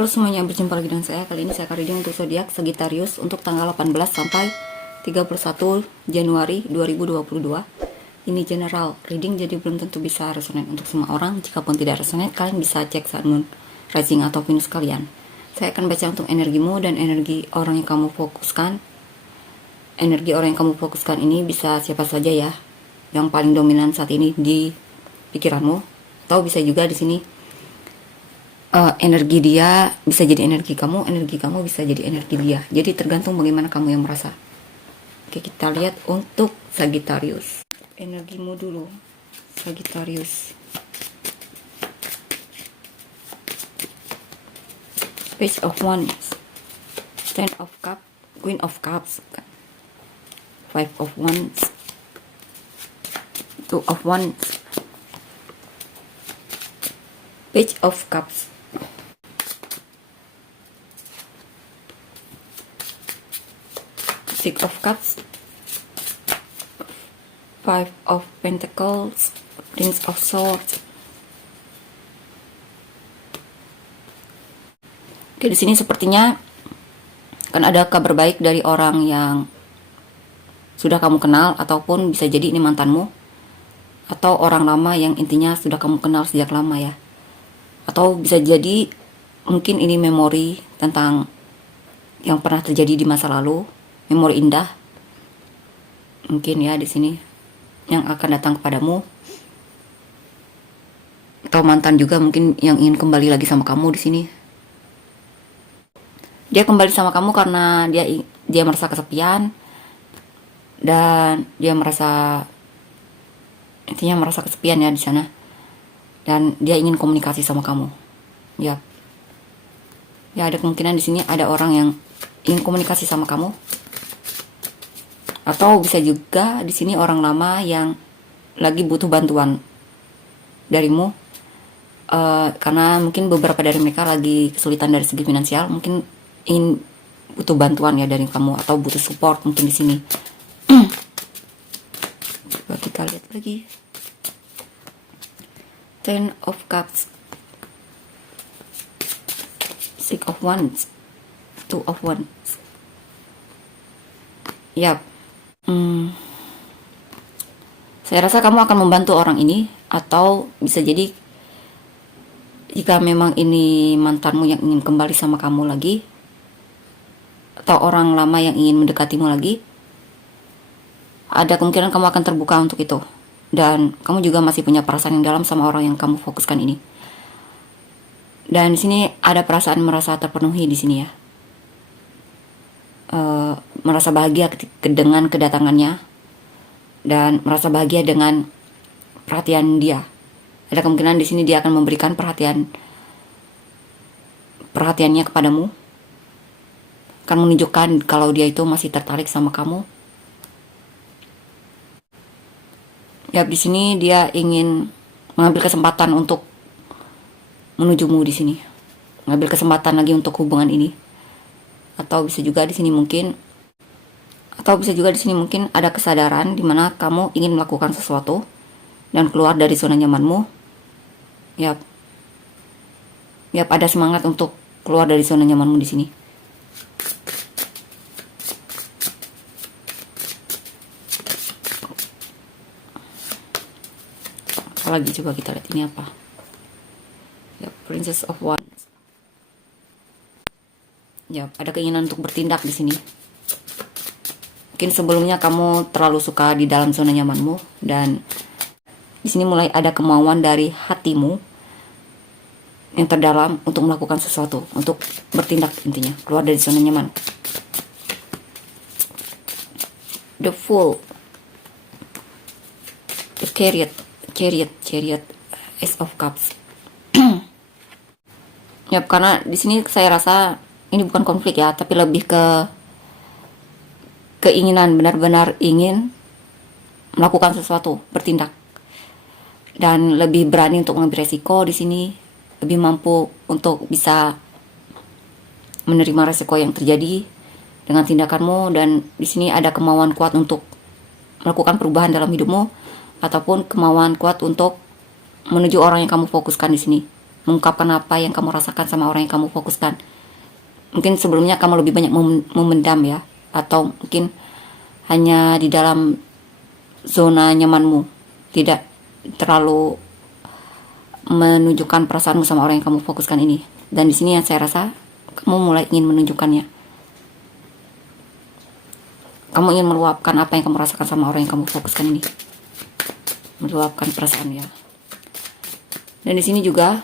Halo semuanya, berjumpa lagi dengan saya. Kali ini saya akan reading untuk zodiak Sagittarius untuk tanggal 18 sampai 31 Januari 2022. Ini general reading, jadi belum tentu bisa resonate untuk semua orang. Jikapun tidak resonate, kalian bisa cek Sun, Moon, Rising atau Venus kalian. Saya akan baca untuk energimu dan energi orang yang kamu fokuskan. Energi orang yang kamu fokuskan ini bisa siapa saja ya, yang paling dominan saat ini di pikiranmu. Atau bisa juga di sini energi dia bisa jadi energi kamu bisa jadi energi dia. Jadi tergantung bagaimana kamu yang merasa. Oke, kita lihat untuk Sagittarius. Energimu dulu, Sagittarius. Page of Wands, Ten of Cups, Queen of Cups, Five of Wands, Two of Wands, Page of Cups, Six of Cups, Five of Pentacles, Prince of Swords. Oke, di sini sepertinya akan ada kabar baik dari orang yang sudah kamu kenal, ataupun bisa jadi ini mantanmu, atau orang lama yang intinya sudah kamu kenal sejak lama ya. Atau bisa jadi mungkin ini memori tentang yang pernah terjadi di masa lalu, memori indah. Mungkin ya di sini yang akan datang kepadamu. Atau mantan juga mungkin yang ingin kembali lagi sama kamu di sini. Dia kembali sama kamu karena dia merasa kesepian dan dia merasa kesepian ya di sana. Dan dia ingin komunikasi sama kamu. Ya. Ya, ada kemungkinan di sini ada orang yang ingin komunikasi sama kamu. Atau bisa juga di sini orang lama yang lagi butuh bantuan darimu. Karena mungkin beberapa dari mereka lagi kesulitan dari segi finansial, mungkin ingin butuh bantuan ya dari kamu, atau butuh support mungkin di sini. Coba kita lihat lagi. Ten of Cups, Six of Wands, Two of Wands. Yap. Saya rasa kamu akan membantu orang ini, atau bisa jadi jika memang ini mantanmu yang ingin kembali sama kamu lagi, atau orang lama yang ingin mendekatimu lagi, ada kemungkinan kamu akan terbuka untuk itu. Dan kamu juga masih punya perasaan yang dalam sama orang yang kamu fokuskan ini. Dan di sini ada perasaan merasa terpenuhi di sini ya. Merasa bahagia dengan kedatangannya, dan merasa bahagia dengan perhatian dia. Ada kemungkinan di sini dia akan memberikan perhatiannya kepadamu, akan menunjukkan kalau dia itu masih tertarik sama kamu. Ya, di sini dia ingin mengambil kesempatan untuk menujumu di sini, mengambil kesempatan lagi untuk hubungan ini. Atau bisa juga di sini mungkin ada kesadaran di mana kamu ingin melakukan sesuatu dan keluar dari zona nyamanmu. Yap, ada semangat untuk keluar dari zona nyamanmu di sini. Lagi coba kita lihat ini apa ya. Princess of Wands. Ya, ada keinginan untuk bertindak di sini. Mungkin sebelumnya kamu terlalu suka di dalam zona nyamanmu, dan di sini mulai ada kemauan dari hatimu yang terdalam untuk melakukan sesuatu, untuk bertindak, intinya keluar dari zona nyaman. The Fool, The Chariot, Ace of Cups. Ya, karena di sini saya rasa ini bukan konflik ya, tapi lebih ke keinginan, benar-benar ingin melakukan sesuatu, bertindak, dan lebih berani untuk mengambil resiko di sini, lebih mampu untuk bisa menerima resiko yang terjadi dengan tindakanmu. Dan di sini ada kemauan kuat untuk melakukan perubahan dalam hidupmu, ataupun kemauan kuat untuk menuju orang yang kamu fokuskan di sini. mengungkapkan apa yang kamu rasakan sama orang yang kamu fokuskan. Mungkin sebelumnya kamu lebih banyak memendam ya, atau mungkin hanya di dalam zona nyamanmu, tidak terlalu menunjukkan perasaanmu sama orang yang kamu fokuskan ini. Dan di sini yang saya rasa kamu mulai ingin menunjukkannya. Kamu ingin meluapkan apa yang kamu rasakan sama orang yang kamu fokuskan ini, meluapkan perasaan ya. Dan di sini juga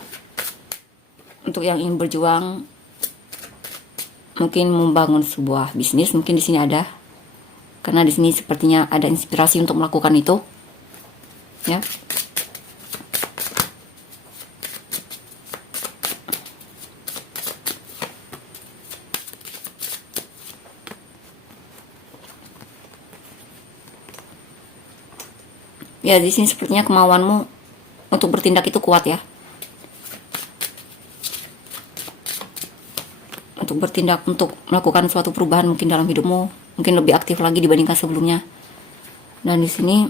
untuk yang ingin berjuang, mungkin membangun sebuah bisnis, mungkin di sini ada, karena di sini sepertinya ada inspirasi untuk melakukan itu, ya. Ya, di sini sepertinya kemauanmu untuk bertindak itu kuat ya. Untuk bertindak, untuk melakukan suatu perubahan mungkin dalam hidupmu, mungkin lebih aktif lagi dibandingkan sebelumnya. Dan di sini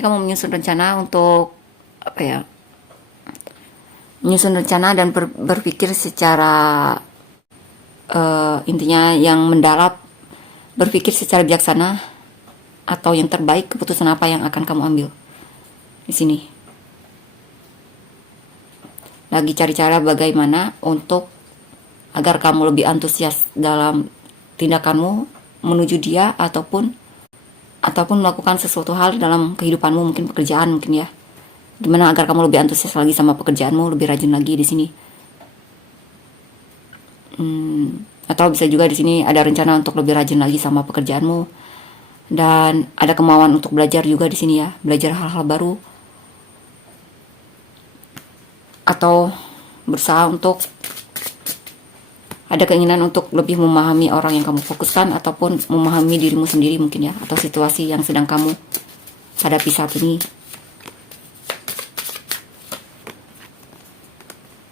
kamu menyusun rencana untuk apa ya? Menyusun rencana dan berpikir secara intinya yang mendalam, berpikir secara bijaksana atau yang terbaik, keputusan apa yang akan kamu ambil. Di sini lagi cari cara bagaimana untuk agar kamu lebih antusias dalam tindakanmu menuju dia, ataupun melakukan sesuatu hal dalam kehidupanmu, mungkin pekerjaan, mungkin ya. Gimana agar kamu lebih antusias lagi sama pekerjaanmu, lebih rajin lagi di sini. Atau bisa juga di sini ada rencana untuk lebih rajin lagi sama pekerjaanmu, dan ada kemauan untuk belajar juga di sini ya, belajar hal-hal baru, atau berusaha untuk ada keinginan untuk lebih memahami orang yang kamu fokuskan, ataupun memahami dirimu sendiri mungkin ya, atau situasi yang sedang kamu hadapi saat ini.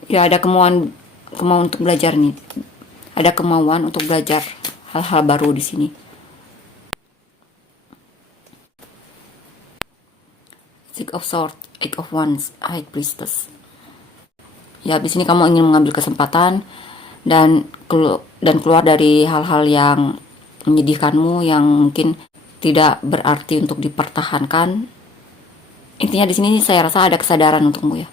Ya, ada kemauan untuk belajar nih. Ada kemauan untuk belajar hal-hal baru di sini. Six of Swords, Eight of Wands, High Priestess. Ya, di sini kamu ingin mengambil kesempatan dan keluar dari hal-hal yang menyedihkanmu, yang mungkin tidak berarti untuk dipertahankan. Intinya di sini saya rasa ada kesadaran untukmu ya.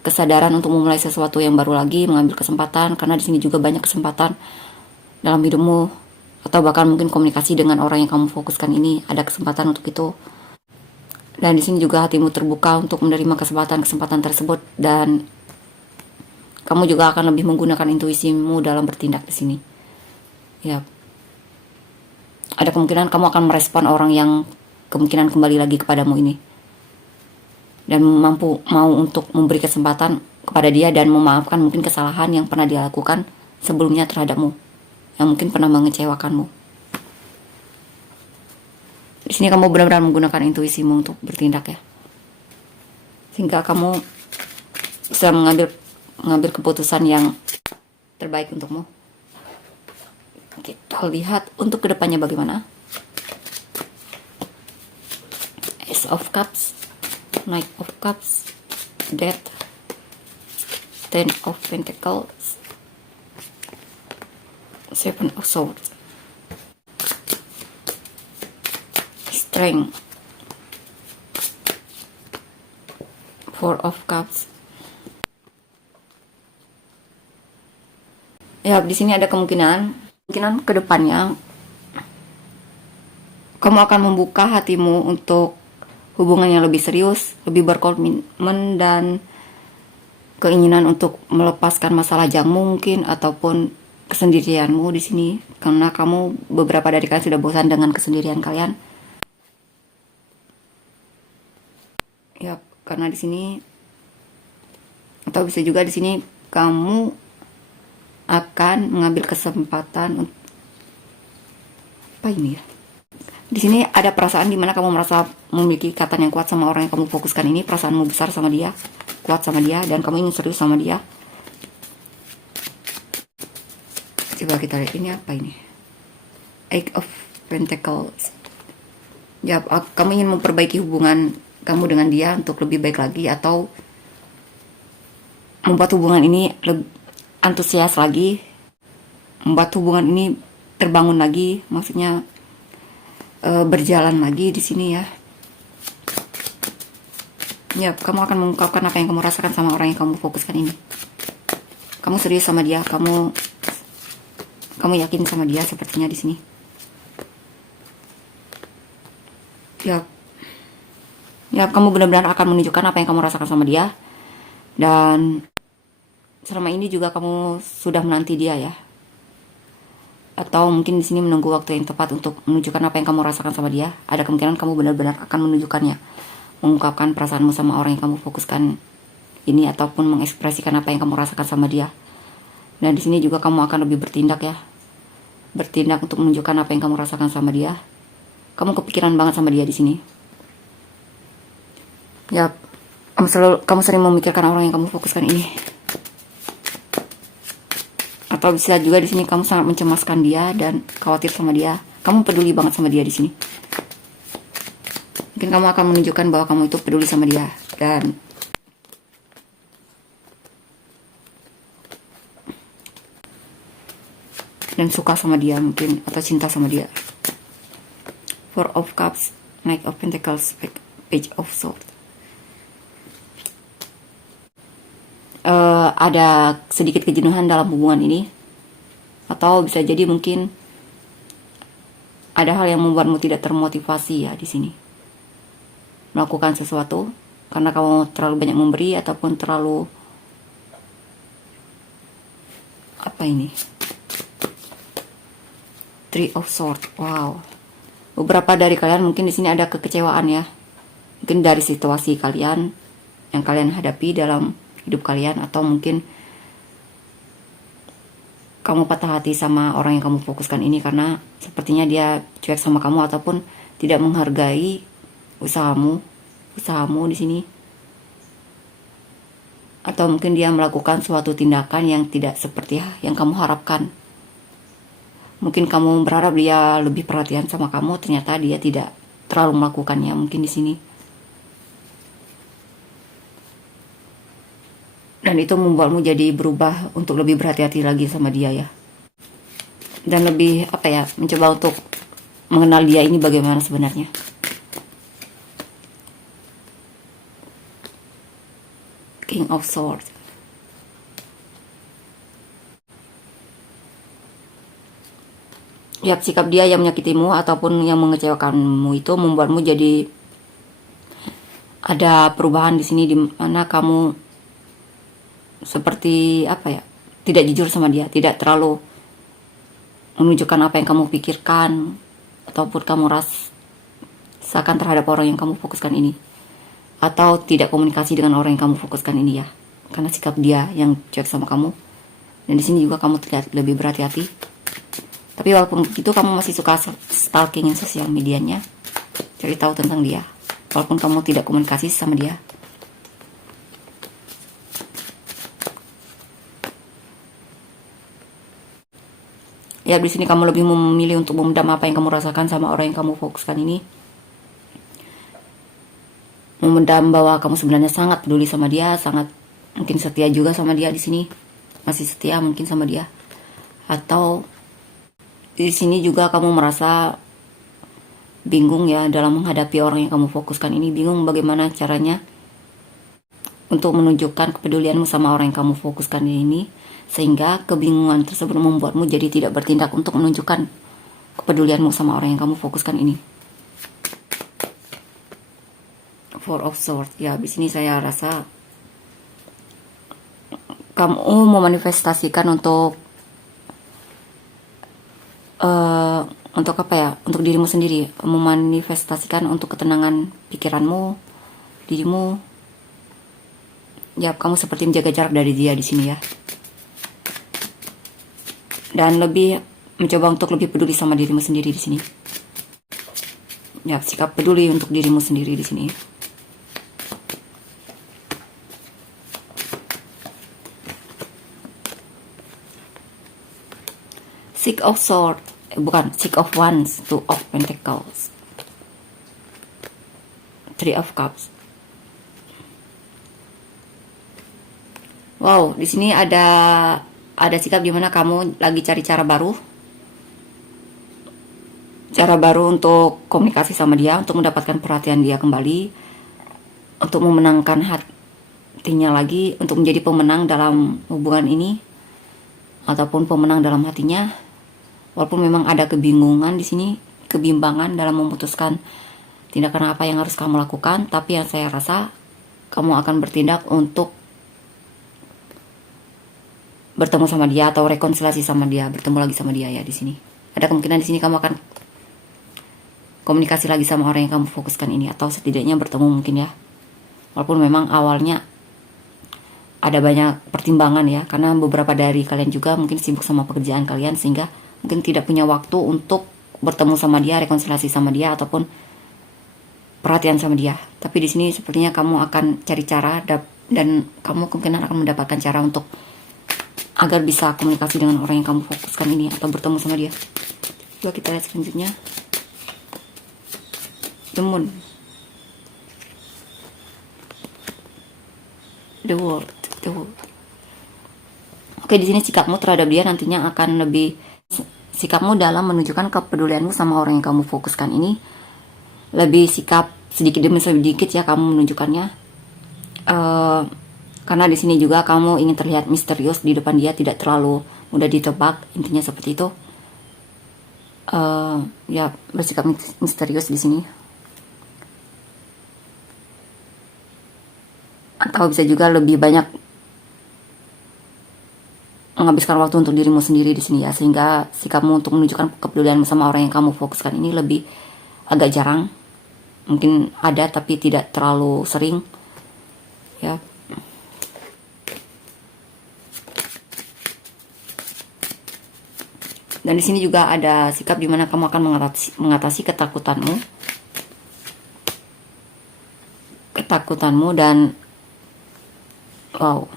Kesadaran untuk memulai sesuatu yang baru lagi, mengambil kesempatan, karena di sini juga banyak kesempatan dalam hidupmu, atau bahkan mungkin komunikasi dengan orang yang kamu fokuskan ini, ada kesempatan untuk itu. Dan di sini juga hatimu terbuka untuk menerima kesempatan tersebut, dan kamu juga akan lebih menggunakan intuisimu dalam bertindak di sini. Ya, ada kemungkinan kamu akan merespon orang yang kemungkinan kembali lagi kepadamu ini, dan mau untuk memberi kesempatan kepada dia dan memaafkan mungkin kesalahan yang pernah dia lakukan sebelumnya terhadapmu, yang mungkin pernah mengecewakanmu. Di sini kamu benar-benar menggunakan intuisimu untuk bertindak ya, sehingga kamu bisa mengambil keputusan yang terbaik untukmu. Kita lihat untuk kedepannya bagaimana. Ace of Cups, Knight of Cups, Death, Ten of Pentacles, Seven of Swords, Strength, Four of Cups. Ya, di sini ada kemungkinan kedepannya kamu akan membuka hatimu untuk hubungan yang lebih serius, lebih berkomitmen, dan keinginan untuk melepaskan masalah jangmu mungkin, ataupun kesendirianmu di sini, karena kamu beberapa dari kalian sudah bosan dengan kesendirian kalian. Ya, karena di sini, atau bisa juga di sini kamu akan mengambil kesempatan apa ini ya? Di sini ada perasaan dimana kamu merasa memiliki ikatan yang kuat sama orang yang kamu fokuskan ini, perasaanmu besar sama dia, kuat sama dia, dan kamu ingin serius sama dia. Coba kita lihat ini apa ini? Eight of Pentacles. Ya, kamu ingin memperbaiki hubungan kamu dengan dia untuk lebih baik lagi, atau membuat hubungan ini lebih antusias lagi, membuat hubungan ini terbangun lagi, maksudnya berjalan lagi di sini ya. Ya, kamu akan mengungkapkan apa yang kamu rasakan sama orang yang kamu fokuskan ini. Kamu serius sama dia, kamu yakin sama dia sepertinya di sini. Ya, kamu benar-benar akan menunjukkan apa yang kamu rasakan sama dia. Dan selama ini juga kamu sudah menanti dia ya. Atau mungkin di sini menunggu waktu yang tepat untuk menunjukkan apa yang kamu rasakan sama dia. Ada kemungkinan kamu benar-benar akan menunjukkannya, mengungkapkan perasaanmu sama orang yang kamu fokuskan ini, ataupun mengekspresikan apa yang kamu rasakan sama dia. Dan di sini juga kamu akan lebih bertindak ya. Bertindak untuk menunjukkan apa yang kamu rasakan sama dia. Kamu kepikiran banget sama dia di sini. Ya, kamu sering memikirkan orang yang kamu fokuskan ini. Atau bisa juga di sini kamu sangat mencemaskan dia dan khawatir sama dia. Kamu peduli banget sama dia di sini. Mungkin kamu akan menunjukkan bahwa kamu itu peduli sama dia dan suka sama dia mungkin, atau cinta sama dia. Four of Cups, Knight of Pentacles, Page of Swords. Ada sedikit kejenuhan dalam hubungan ini, atau bisa jadi mungkin ada hal yang membuatmu tidak termotivasi ya di sini melakukan sesuatu karena kamu terlalu banyak memberi, ataupun terlalu apa ini, Three of Swords. Wow, beberapa dari kalian mungkin di sini ada kekecewaan ya, mungkin dari situasi kalian yang kalian hadapi dalam hidup kalian, atau mungkin kamu patah hati sama orang yang kamu fokuskan ini karena sepertinya dia cuek sama kamu, ataupun tidak menghargai usahamu di sini, atau mungkin dia melakukan suatu tindakan yang tidak seperti yang kamu harapkan. Mungkin kamu berharap dia lebih perhatian sama kamu, ternyata dia tidak terlalu melakukannya mungkin di sini. Dan itu membuatmu jadi berubah untuk lebih berhati-hati lagi sama dia ya. Dan lebih mencoba untuk mengenal dia ini bagaimana sebenarnya. King of Swords. Ya, sikap dia yang menyakitimu ataupun yang mengecewakanmu itu membuatmu jadi ada perubahan di sini, di mana kamu seperti tidak jujur sama dia, tidak terlalu menunjukkan apa yang kamu pikirkan ataupun kamu rasakan terhadap orang yang kamu fokuskan ini, atau tidak komunikasi dengan orang yang kamu fokuskan ini ya, karena sikap dia yang cuek sama kamu. Dan di sini juga kamu terlihat lebih berhati-hati. Tapi walaupun begitu kamu masih suka stalkingin sosial medianya, cari tahu tentang dia, walaupun kamu tidak komunikasi sama dia. Ya, di sini kamu lebih memilih untuk memendam apa yang kamu rasakan sama orang yang kamu fokuskan ini. Memendam bahwa kamu sebenarnya sangat peduli sama dia, sangat mungkin setia juga sama dia di sini. Masih setia mungkin sama dia. Atau di sini juga kamu merasa bingung ya dalam menghadapi orang yang kamu fokuskan ini, bingung bagaimana caranya untuk menunjukkan kepedulianmu sama orang yang kamu fokuskan ini, sehingga kebingungan tersebut membuatmu jadi tidak bertindak untuk menunjukkan kepedulianmu sama orang yang kamu fokuskan ini. Four of Swords. Ya, di sini saya rasa kamu memanifestasikan untuk untuk dirimu sendiri, memanifestasikan untuk ketenangan pikiranmu, dirimu. Ya, kamu seperti menjaga jarak dari dia di sini ya. Dan lebih mencoba untuk lebih peduli sama dirimu sendiri di sini. Ya, sikap peduli untuk dirimu sendiri di sini. Six of Swords, Six of Wands, Two of Pentacles, Three of Cups. Wow, di sini ada sikap dimana kamu lagi cari cara baru untuk komunikasi sama dia, untuk mendapatkan perhatian dia kembali, untuk memenangkan hatinya lagi, untuk menjadi pemenang dalam hubungan ini ataupun pemenang dalam hatinya. Walaupun memang ada kebingungan di sini, kebimbangan dalam memutuskan tindakan apa yang harus kamu lakukan, tapi yang saya rasa kamu akan bertindak untuk bertemu sama dia atau rekonsiliasi sama dia, bertemu lagi sama dia ya di sini. Ada kemungkinan di sini kamu akan komunikasi lagi sama orang yang kamu fokuskan ini, atau setidaknya bertemu mungkin ya. Walaupun memang awalnya ada banyak pertimbangan ya, karena beberapa dari kalian juga mungkin sibuk sama pekerjaan kalian sehingga mungkin tidak punya waktu untuk bertemu sama dia, rekonsiliasi sama dia ataupun perhatian sama dia. Tapi di sini sepertinya kamu akan cari cara dan kamu kemungkinan akan mendapatkan cara untuk agar bisa komunikasi dengan orang yang kamu fokuskan ini atau bertemu sama dia. Coba kita lihat selanjutnya. The Moon. The World. Oke, di sini sikapmu terhadap dia nantinya akan lebih, sikapmu dalam menunjukkan kepedulianmu sama orang yang kamu fokuskan ini lebih sikap sedikit demi sedikit ya kamu menunjukkannya. Karena di sini juga kamu ingin terlihat misterius di depan dia, tidak terlalu mudah ditebak, intinya seperti itu. Ya, bersikap misterius di sini. Atau bisa juga lebih banyak menghabiskan waktu untuk dirimu sendiri di sini ya, sehingga sikapmu untuk menunjukkan kepedulianmu sama orang yang kamu fokuskan ini lebih agak jarang. Mungkin ada tapi tidak terlalu sering ya. Dan di sini juga ada sikap dimana kamu akan mengatasi ketakutanmu dan wow.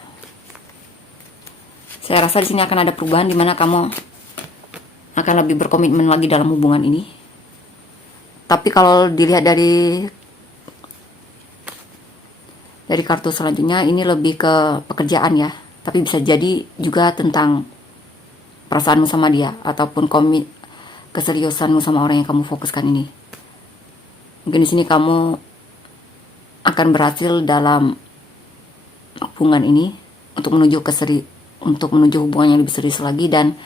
Saya rasa di sini akan ada perubahan dimana kamu akan lebih berkomitmen lagi dalam hubungan ini. Tapi kalau dilihat dari kartu selanjutnya, ini lebih ke pekerjaan ya. Tapi bisa jadi juga tentang perasaanmu sama dia ataupun keseriusanmu sama orang yang kamu fokuskan ini. Mungkin di sini kamu akan berhasil dalam hubungan ini untuk menuju hubungan yang lebih serius lagi dan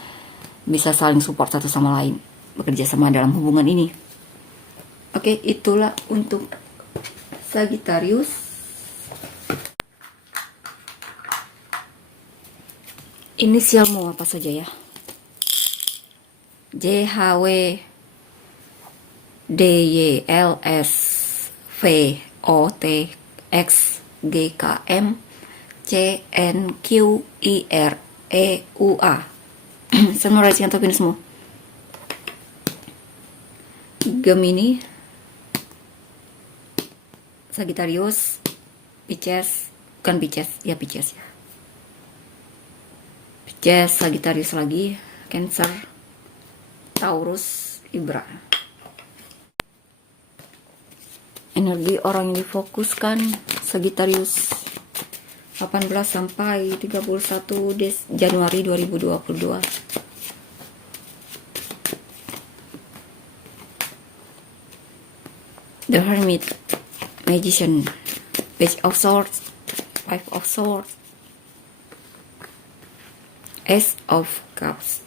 bisa saling support satu sama lain, bekerja sama dalam hubungan ini. Oke, itulah untuk Sagittarius. Inisialmu apa saja ya? JHW, DYLS, VOT, X, GKM, CNQIREUA. Samurai atau ini semua. Gemini, Sagittarius, Pisces, bukan Pisces ya, Pisces ya. Pisces, Sagittarius lagi, Cancer, Taurus, Libra. Energi orang yang difokuskan Sagittarius 18 sampai 31 Januari 2022. The Hermit, Magician, Page of Swords, Five of Swords, Ace of Cups,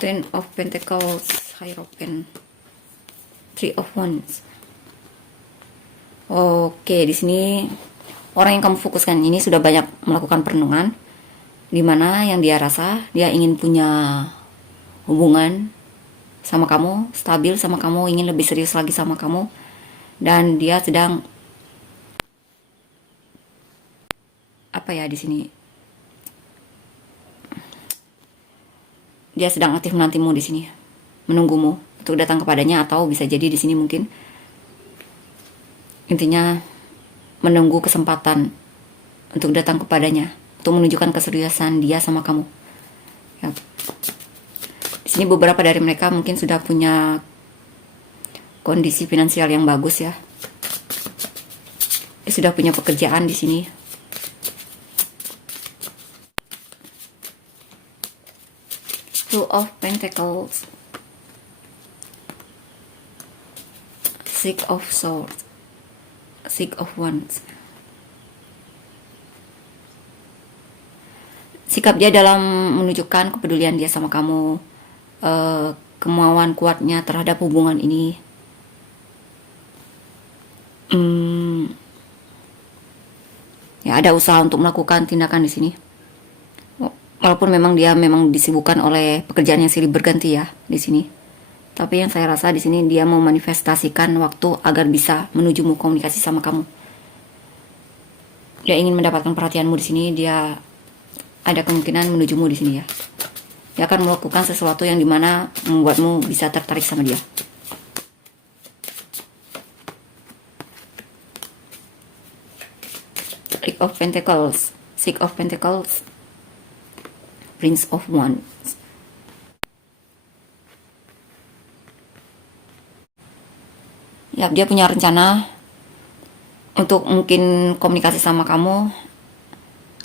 Ten of Pentacles, Hierophant, Three of Wands. Oke, di sini orang yang kamu fokuskan ini sudah banyak melakukan perenungan, dimana yang dia rasa dia ingin punya hubungan sama kamu, stabil sama kamu, ingin lebih serius lagi sama kamu, dan dia sedang di sini dia sedang aktif menantimu di sini, menunggumu untuk datang kepadanya, atau bisa jadi di sini mungkin intinya menunggu kesempatan untuk datang kepadanya, untuk menunjukkan keseriusan dia sama kamu. Ya. Di sini beberapa dari mereka mungkin sudah punya kondisi finansial yang bagus ya. Dia sudah punya pekerjaan di sini. Two of Pentacles, Six of Swords, Six of Wands. Sikap dia dalam menunjukkan kepedulian dia sama kamu, kemauan kuatnya terhadap hubungan ini. Ya, ada usaha untuk melakukan tindakan di sini. Walaupun memang dia disibukkan oleh pekerjaan yang silih berganti ya di sini. Tapi yang saya rasa di sini dia mau manifestasikan waktu agar bisa menuju komunikasi sama kamu. Dia ingin mendapatkan perhatianmu di sini. Dia ada kemungkinan menujumu di sini ya. Dia akan melakukan sesuatu yang dimana membuatmu bisa tertarik sama dia. Eight of Pentacles, Six of Pentacles, Prince of Wands. Ya, dia punya rencana untuk mungkin komunikasi sama kamu.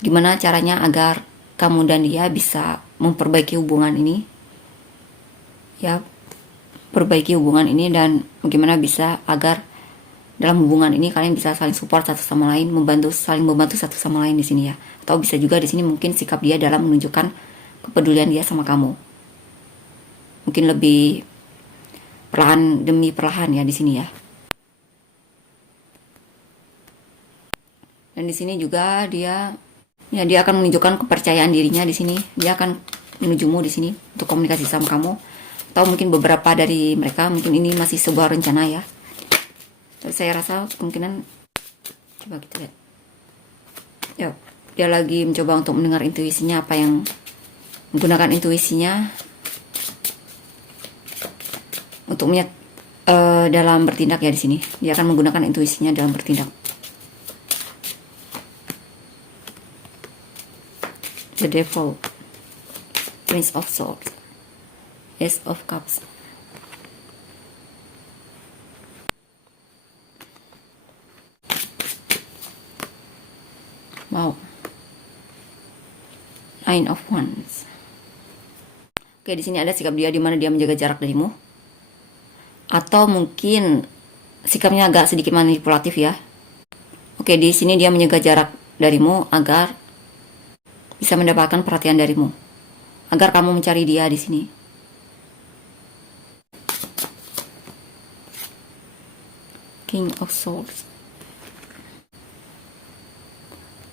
Gimana caranya agar kamu dan dia bisa memperbaiki hubungan ini. Ya, perbaiki hubungan ini dan bagaimana bisa agar dalam hubungan ini kalian bisa saling support satu sama lain, saling membantu satu sama lain di sini ya. Atau bisa juga di sini mungkin sikap dia dalam menunjukkan kepedulian dia sama kamu. Mungkin lebih perlahan demi perlahan ya di sini ya. Dan di sini juga dia akan menunjukkan kepercayaan dirinya di sini. Dia akan menujumu di sini untuk komunikasi sama kamu. Atau mungkin beberapa dari mereka mungkin ini masih sebuah rencana ya. Tapi saya rasa kemungkinan, coba kita lihat. Ya, dia lagi mencoba untuk mendengar intuisinya, menggunakan intuisinya untuk dalam bertindak ya di sini. Dia akan menggunakan intuisinya dalam bertindak. The Devil, Prince of Swords, Ace of Cups. Wow. Nine of Wands. Oke, di sini ada sikap dia di mana dia menjaga jarak darimu. Atau mungkin sikapnya agak sedikit manipulatif ya. Oke, di sini dia menjaga jarak darimu agar bisa mendapatkan perhatian darimu, agar kamu mencari dia di sini. King of Swords.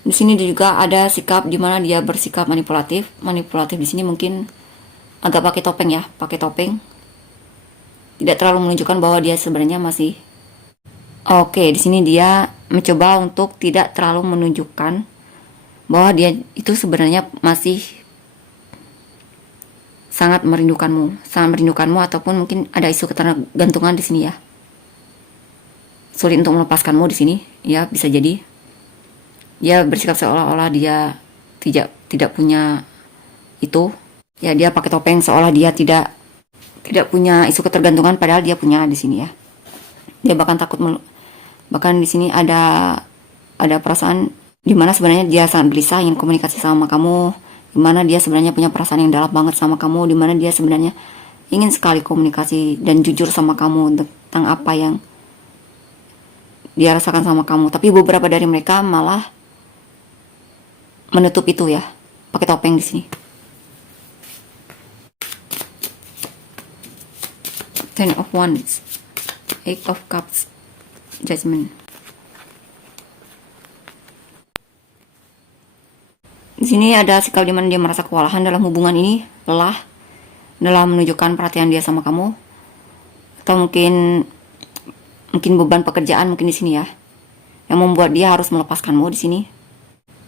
Di sini juga ada sikap di mana dia bersikap manipulatif. Manipulatif di sini mungkin agak pakai topeng ya, pakai topeng. Tidak terlalu menunjukkan bahwa dia sebenarnya masih oke. Di sini dia mencoba untuk tidak terlalu menunjukkan bahwa dia itu sebenarnya masih sangat merindukanmu ataupun mungkin ada isu ketergantungan di sini ya. Sulit untuk melepaskanmu di sini ya, bisa jadi. Dia bersikap seolah-olah dia tidak punya itu. Ya, dia pakai topeng seolah dia tidak punya isu ketergantungan padahal dia punya di sini ya. Dia bahkan bahkan di sini ada perasaan di mana sebenarnya dia sangat gelisah ingin komunikasi sama kamu, di mana dia sebenarnya punya perasaan yang dalam banget sama kamu, di mana dia sebenarnya ingin sekali komunikasi dan jujur sama kamu tentang apa yang dia rasakan sama kamu. Tapi beberapa dari mereka malah menutup itu ya, pakai topeng di sini. Ten of Wands, Eight of Cups, Judgment. Di sini ada sikap di mana dia merasa kewalahan dalam hubungan ini, lelah dalam menunjukkan perhatian dia sama kamu, atau mungkin beban pekerjaan mungkin di sini ya, yang membuat dia harus melepaskanmu di sini,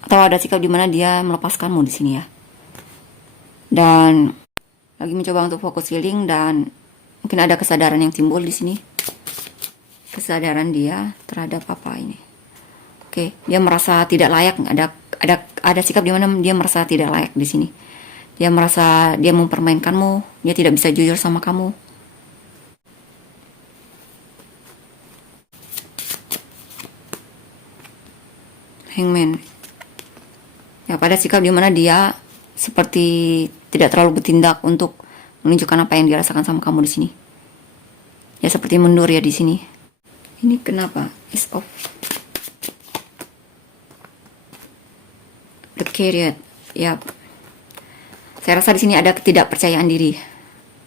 atau ada sikap di mana dia melepaskanmu di sini ya, dan lagi mencoba untuk fokus healing dan mungkin ada kesadaran yang timbul di sini, kesadaran dia terhadap apa ini. Oke, dia merasa tidak layak. Ada sikap di mana dia merasa tidak layak di sini. Dia merasa dia mempermainkanmu, dia tidak bisa jujur sama kamu. Hangman. Ya, pada sikap dimana dia seperti tidak terlalu bertindak untuk menunjukkan apa yang dirasakan sama kamu di sini. Ya, seperti mundur ya di sini. Ini kenapa? Is of the Chariot. Ya, saya rasa di sini ada ketidakpercayaan diri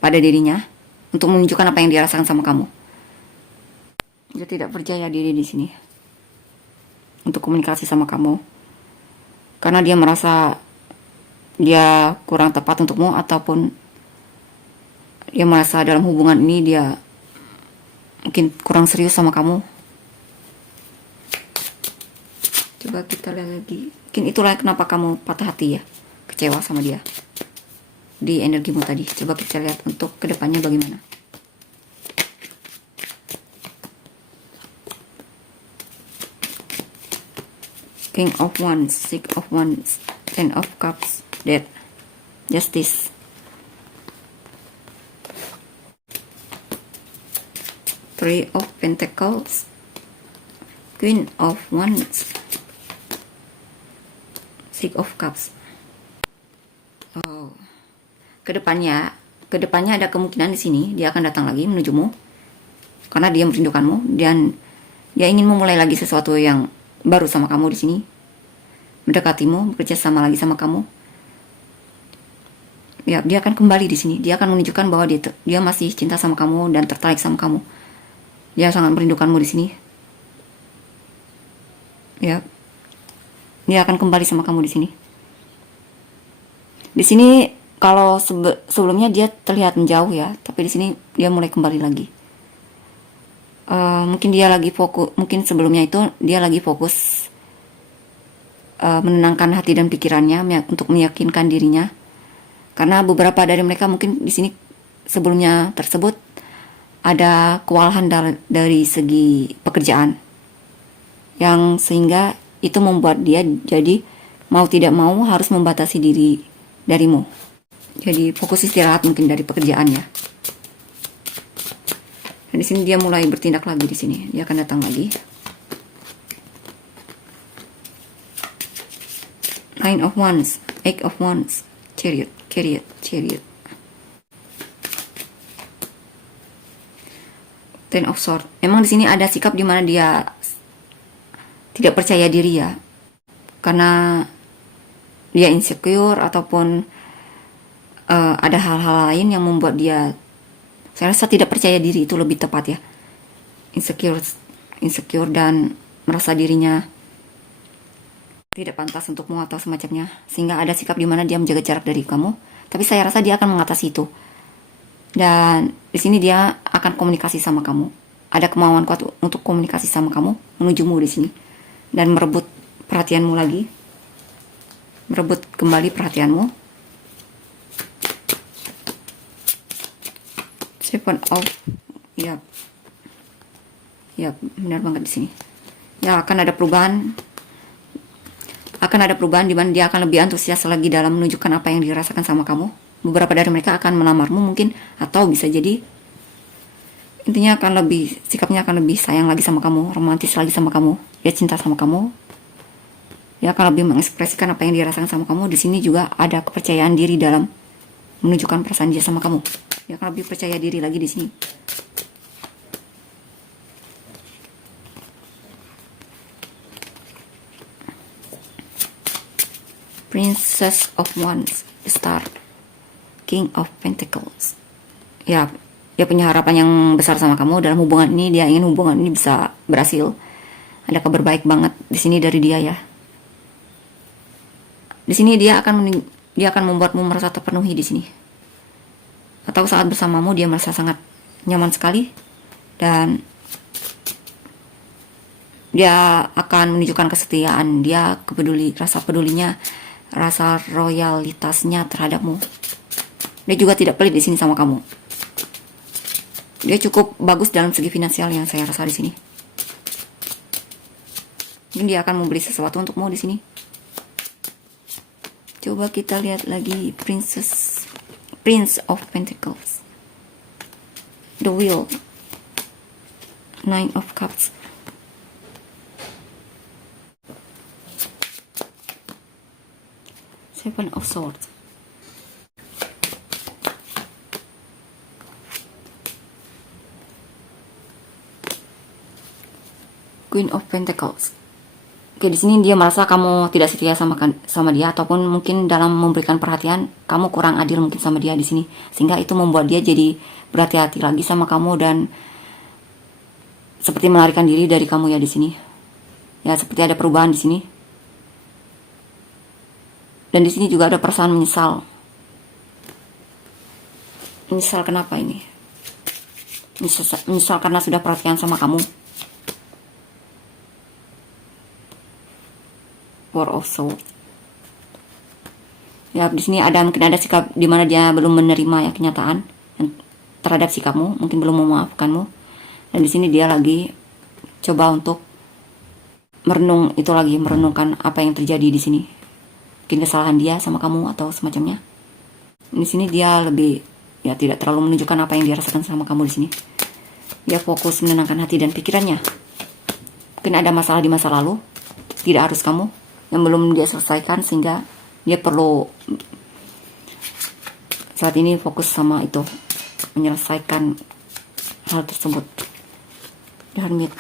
pada dirinya untuk menunjukkan apa yang dia rasakan sama kamu. Dia tidak percaya diri di sini untuk komunikasi sama kamu, karena dia merasa dia kurang tepat untukmu, ataupun dia merasa dalam hubungan ini dia mungkin kurang serius sama kamu. Coba kita lihat lagi. Mungkin itulah kenapa kamu patah hati ya, kecewa sama dia di energimu tadi. Coba kita lihat untuk kedepannya bagaimana. King of Wands, Six of Wands, Ten of Cups, Death, Justice. Three of Pentacles, Queen of Wands, Six of Cups. Oh, kedepannya ada kemungkinan di sini dia akan datang lagi menujumu karena dia merindukanmu dan dia ingin memulai lagi sesuatu yang baru sama kamu di sini, mendekatimu, bekerja sama lagi sama kamu. Ya, dia akan kembali di sini. Dia akan menunjukkan bahwa dia masih cinta sama kamu dan tertarik sama kamu. Dia sangat merindukanmu di sini. Ya, dia akan kembali sama kamu di sini. Di sini kalau sebelumnya dia terlihat menjauh ya, tapi di sini dia mulai kembali lagi. Mungkin dia lagi fokus, mungkin sebelumnya itu dia lagi fokus menenangkan hati dan pikirannya untuk meyakinkan dirinya, karena beberapa dari mereka mungkin di sini sebelumnya tersebut ada kewalahan dari segi pekerjaan, yang sehingga itu membuat dia jadi mau tidak mau harus membatasi diri darimu. Jadi fokus istirahat mungkin dari pekerjaannya. Dan di sini dia mulai bertindak lagi di sini. Dia akan datang lagi. Nine of Wands, Eight of Wands, Chariot. Ten of Swords. Memang di sini ada sikap di mana dia tidak percaya diri ya, karena dia insecure ataupun ada hal-hal lain yang membuat dia, saya rasa tidak percaya diri itu lebih tepat ya, insecure dan merasa dirinya tidak pantas untukmu atau semacamnya, sehingga ada sikap di mana dia menjaga jarak dari kamu. Tapi saya rasa dia akan mengatasi itu, dan di sini dia akan komunikasi sama kamu. Ada kemauan kuat untuk komunikasi sama kamu, menujumu di sini dan merebut perhatianmu lagi, merebut kembali perhatianmu. Seven of, ya, benar banget di sini. Ya, akan ada perubahan di mana dia akan lebih antusias lagi dalam menunjukkan apa yang dirasakan sama kamu. Beberapa dari mereka akan melamarmu mungkin, atau bisa jadi intinya sikapnya akan lebih sayang lagi sama kamu, romantis lagi sama kamu. Dia cinta sama kamu. Dia akan lebih mengekspresikan apa yang dirasakan sama kamu. Di sini juga ada kepercayaan diri dalam menunjukkan perasaan dia sama kamu. Dia akan lebih percaya diri lagi di sini. Princess of Wands, Star, King of Pentacles. Ya, dia punya harapan yang besar sama kamu dalam hubungan ini. Dia ingin hubungan ini bisa berhasil. Ada kabar baik banget di sini dari dia ya. Di sini dia akan membuatmu merasa terpenuhi di sini. Atau saat bersamamu dia merasa sangat nyaman sekali, dan dia akan menunjukkan kesetiaan dia, rasa pedulinya, rasa royalitasnya terhadapmu. Dia juga tidak pelit di sini sama kamu. Dia cukup bagus dalam segi finansial yang saya rasa di sini. Mungkin dia akan membeli sesuatu untukmu di sini. Coba kita lihat lagi Prince of Pentacles, The Wheel, Nine of Cups, Seven of Swords. Queen of Pentacles. Oke, di sini dia merasa kamu tidak setia sama dia, ataupun mungkin dalam memberikan perhatian kamu kurang adil mungkin sama dia di sini, sehingga itu membuat dia jadi berhati-hati lagi sama kamu dan seperti melarikan diri dari kamu ya di sini. Ya, seperti ada perubahan di sini. Dan di sini juga ada perasaan menyesal. Menyesal kenapa ini? Menyesal karena sudah perhatian sama kamu. Four of Swords. Ya, di sini mungkin ada sikap di mana dia belum menerima ya kenyataan terhadap sikapmu, mungkin belum memaafkanmu. Dan di sini dia lagi coba untuk merenungkan apa yang terjadi di sini. Mungkin kesalahan dia sama kamu atau semacamnya. Di sini dia lebih ya tidak terlalu menunjukkan apa yang dia rasakan sama kamu di sini. Dia fokus menenangkan hati dan pikirannya. Mungkin ada masalah di masa lalu, tidak harus kamu, yang belum dia selesaikan, sehingga dia perlu saat ini fokus sama itu, menyelesaikan hal tersebut. The Hermit.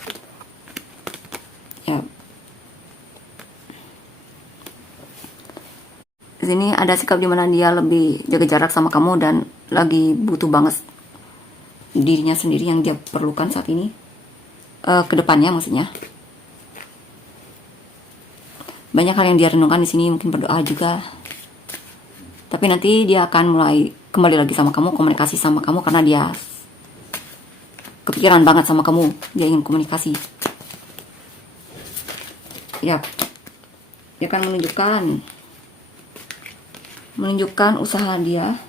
Ya. Di sini ada sikap dimana dia lebih jaga jarak sama kamu dan lagi butuh banget dirinya sendiri yang dia perlukan saat ini. Kedepannya maksudnya. Banyak hal yang dia renungkan di sini, mungkin berdoa juga. Tapi nanti dia akan mulai kembali lagi sama kamu, komunikasi sama kamu, karena dia kepikiran banget sama kamu. Dia ingin komunikasi. Ya, dia akan menunjukkan usaha dia.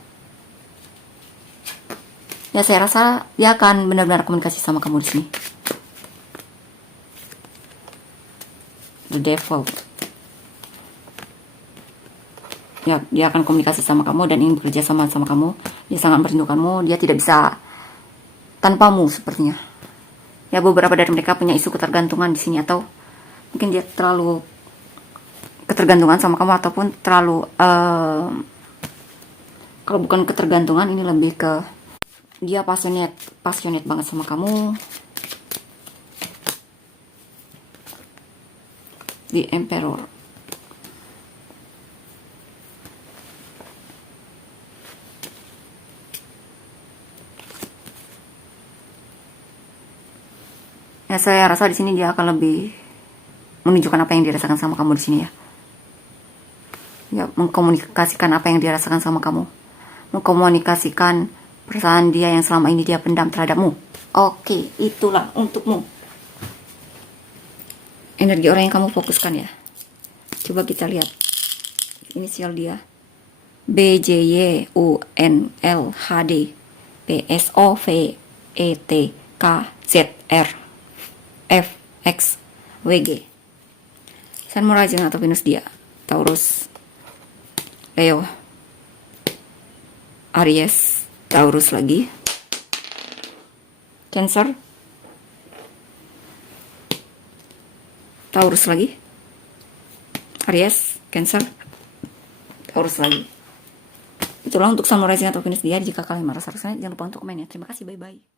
Ya, saya rasa dia akan benar-benar komunikasi sama kamu di sini. The Devil. Ya, dia akan komunikasi sama kamu dan ingin bekerja sama kamu. Dia sangat merindukanmu. Dia tidak bisa tanpamu sepertinya. Ya, beberapa dari mereka punya isu ketergantungan di sini, atau mungkin dia terlalu ketergantungan sama kamu, ataupun terlalu kalau bukan ketergantungan, ini lebih ke dia passionate banget sama kamu. The Emperor. Ya, saya rasa di sini dia akan lebih menunjukkan apa yang dirasakan sama kamu di sini ya. Ya, mengkomunikasikan apa yang dirasakan sama kamu. Mengkomunikasikan perasaan dia yang selama ini dia pendam terhadapmu. Oke, itulah untukmu. Energi orang yang kamu fokuskan ya. Coba kita lihat inisial dia. BJYUNLHD PSOVETKZR FXWG. Sun, Moon, Rising atau Venus dia. Taurus, Leo, Aries, Taurus lagi, Cancer, Taurus lagi, Aries, Cancer, Taurus lagi. Itulah untuk Sun, Moon, Rising atau Venus dia. Jika kalian merasa resonate, jangan lupa untuk komen ya. Terima kasih, bye-bye.